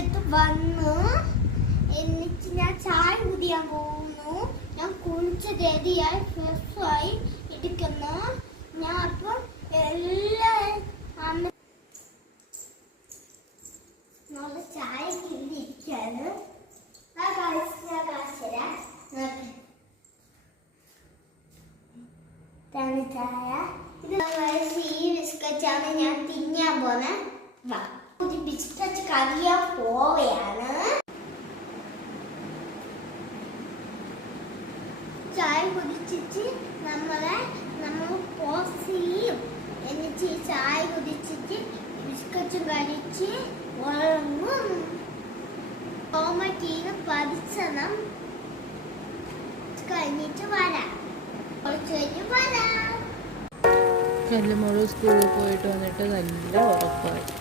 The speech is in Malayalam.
എന്നിട്ട് വന്ന് എന്നിട്ട് ഞാൻ ചായ കുടിയാൻ പോകുന്നു ഞാൻ കുളിച്ച് റെഡിയായി ഫ്രഷായി ഇരിക്കുന്നു. ഞാൻ അപ്പം എല്ലാ അമ്മ ചായ കിട്ടിയിരിക്കാണ് ഞാൻ ചായ. ഇത് ഈ ബിസ്ക്കറ്റാണ് ഞാൻ തിന്നാൻ പോന്നെ. വാ. ഒരു പോവയാണ് ചായ കുടിച്ചിട്ട് നമ്മളെ നമ്മൾ പോസ് ചെയ്യും എന്നിട്ട് ഈ ചായ കുടിച്ചിട്ട് ബിസ്ക്കറ്റും കഴിച്ച് ഉറങ്ങും. കോമറ്റീന്ന് പതിച്ചണം. കഴിഞ്ഞിട്ട് വരാം. കുറച്ച് കഴിഞ്ഞ് വരാം. കല്ലുമോൾ സ്കൂളിൽ പോയിട്ട് വന്നിട്ട് നല്ല ഉറക്കമായി